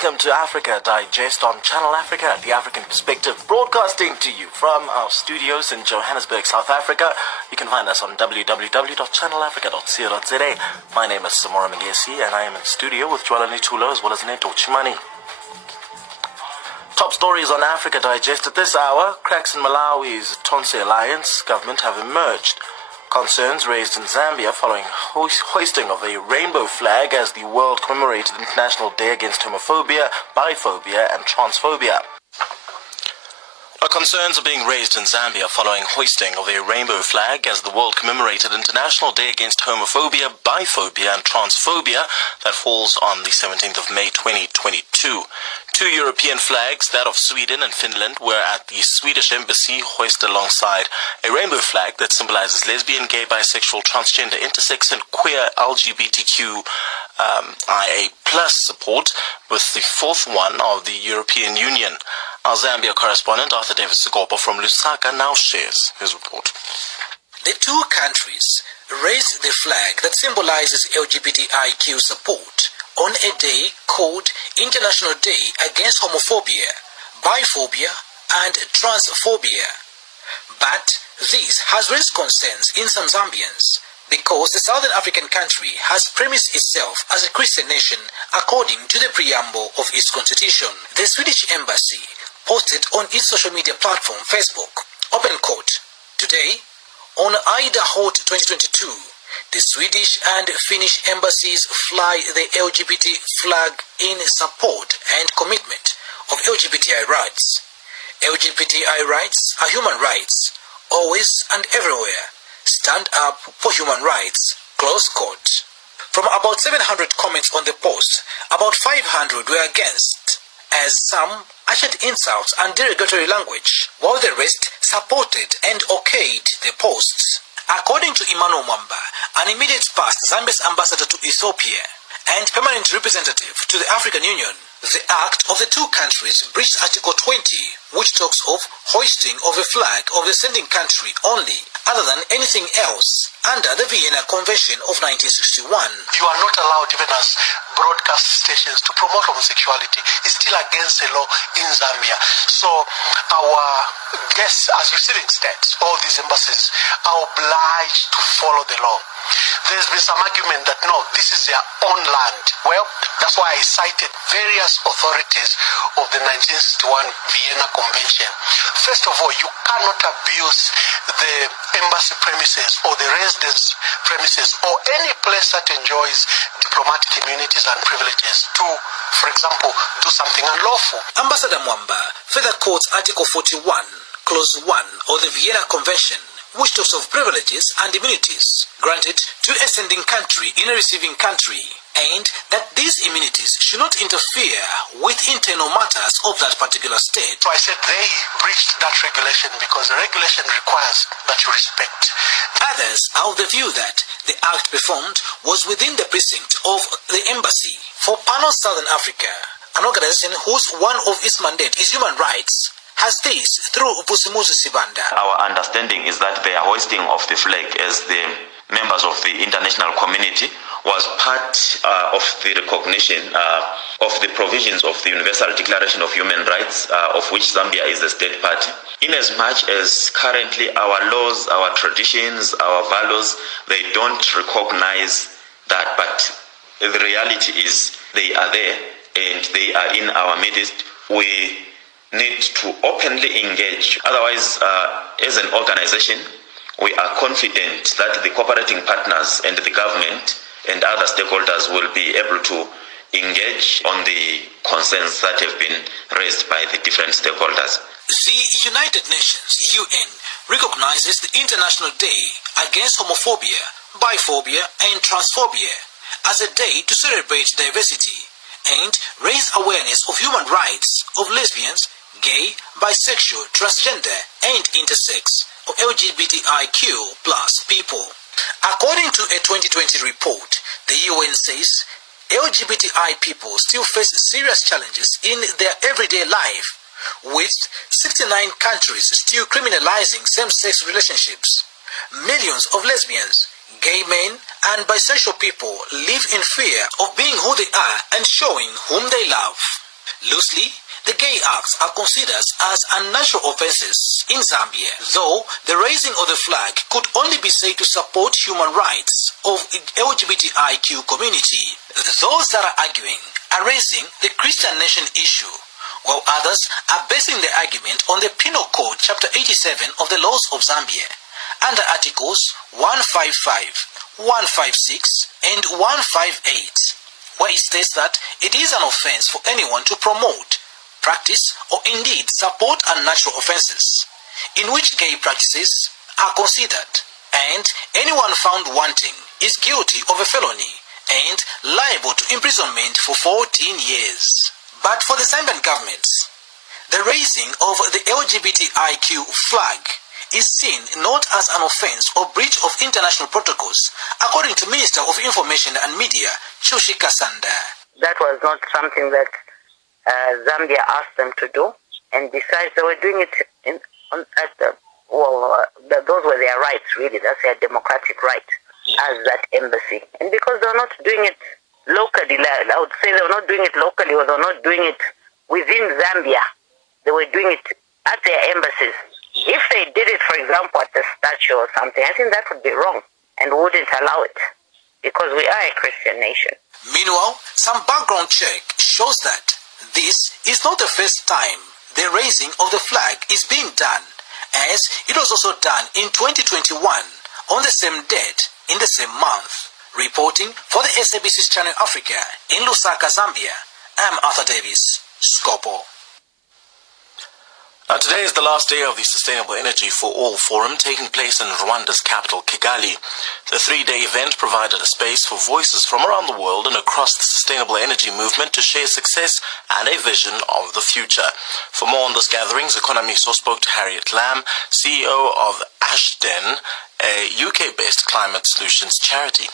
welcome to Africa Digest on Channel Africa, the African Perspective, broadcasting to you from our studios in Johannesburg, South Africa. You can find us on www.channelafrica.co.za. My name is Samora Mangesi, and I am in studio with Joala Nitulo as well as Neto Chimani. Top stories on Africa Digest at this hour. Cracks in Malawi's Tonse Alliance government have emerged. Concerns raised in Zambia following hoisting of a rainbow flag as the world commemorated International Day Against Homophobia, Biphobia and Transphobia. Concerns are being raised in Zambia following hoisting of a rainbow flag as the world commemorated International Day Against Homophobia, Biphobia and Transphobia that falls on the 17th of May 2022. Two European flags, that of Sweden and Finland, were at the Swedish Embassy hoisted alongside a rainbow flag that symbolizes lesbian, gay, bisexual, transgender, intersex and queer LGBTIQ IA+ support, with the fourth one of the European Union. Our Zambia correspondent Arthur David Segopo from Lusaka now shares his report. The two countries raised the flag that symbolizes LGBTIQ support on a day called International Day Against Homophobia, Biphobia and Transphobia. But this has raised concerns in some Zambians because the Southern African country has premised itself as a Christian nation according to the preamble of its constitution. The Swedish Embassy posted on its social media platform Facebook, open quote, "Today, on Ida Hot 2022, the Swedish and Finnish embassies fly the LGBT flag in support and commitment of LGBTI rights. LGBTI rights are human rights, always and everywhere. Stand up for human rights." Close quote. From about 700 comments on the post, about 500 were against, as some ushered insults and derogatory language, while the rest supported and okayed the posts. According to Emmanuel Mwamba, an immediate past Zambia's ambassador to Ethiopia and permanent representative to the African Union, the act of the two countries breached Article 20, which talks of hoisting of a flag of the sending country only, other than anything else, under the Vienna Convention of 1961. You are not allowed, even as broadcast stations, to promote homosexuality. It's still against the law in Zambia. So our guests, as receiving states, all these embassies, are obliged to follow the law. There's been some argument that no, this is their own land. Well, that's why I cited various authorities of the 1961 Vienna Convention. First of all, you cannot abuse the embassy premises or the residence premises or any place that enjoys diplomatic immunities and privileges to, for example, do something unlawful. Ambassador Mwamba further quotes Article 41, Clause 1 of the Vienna Convention, which talks of privileges and immunities granted to a sending country in a receiving country, and that these immunities should not interfere with internal matters of that particular state. So I said they breached that regulation because the regulation requires that you respect. Others are of the view that the act performed was within the precinct of the embassy. For Panel Southern Africa, an organization whose one of its mandate is human rights, has this through Vusimuzi Sibanda. Our understanding is that the hoisting of the flag as the members of the international community was part of the recognition of the provisions of the Universal Declaration of Human Rights, of which Zambia is a state party. In as much as currently our laws, our traditions, our values, they don't recognize that, but the reality is they are there and they are in our midst. We need to openly engage. Otherwise, as an organization, we are confident that the cooperating partners and the government and other stakeholders will be able to engage on the concerns that have been raised by the different stakeholders. The United Nations, UN, recognizes the International Day Against Homophobia, Biphobia and Transphobia as a day to celebrate diversity and raise awareness of human rights of lesbians, gay, bisexual, transgender and intersex or LGBTIQ plus people. According to a 2020 report, the UN says LGBTI people still face serious challenges in their everyday life, with 69 countries still criminalizing same-sex relationships. Millions of lesbians, gay men and bisexual people live in fear of being who they are and showing whom they love. Loosely, the gay acts are considered as unnatural offences in Zambia, though the raising of the flag could only be said to support human rights of the LGBTIQ community. Those that are arguing are raising the Christian nation issue, while others are basing their argument on the Penal Code Chapter 87 of the laws of Zambia, under Articles 155, 156 and 158, where it states that it is an offence for anyone to promote, practice or indeed support unnatural offences, in which gay practices are considered, and anyone found wanting is guilty of a felony and liable to imprisonment for 14 years. But for the Zambian government, the raising of the LGBTIQ flag is seen not as an offence or breach of international protocols, according to Minister of Information and Media, Chushi Kasanda. That was not something that Zambia asked them to do, and besides, they were doing it those were their rights, really. That's their democratic right as that embassy. And because they're not doing it locally, I would say they were not doing it locally, or they're not doing it within Zambia. They were doing it at their embassies. If they did it, for example, at the statue or something, I think that would be wrong and wouldn't allow it, because we are a Christian nation. Meanwhile, some background check shows that this is not the first time the raising of the flag is being done, as it was also done in 2021 on the same date in the same month. Reporting for the SABC's Channel Africa in Lusaka, Zambia, I'm Arthur Davis, Scopo. Now, today is the last day of the Sustainable Energy for All Forum taking place in Rwanda's capital, Kigali. The 3-day event provided a space for voices from around the world and across the sustainable energy movement to share success and a vision of the future. For more on this gatherings, Economiso spoke to Harriet Lamb, CEO of Ashden, a UK-based climate solutions charity.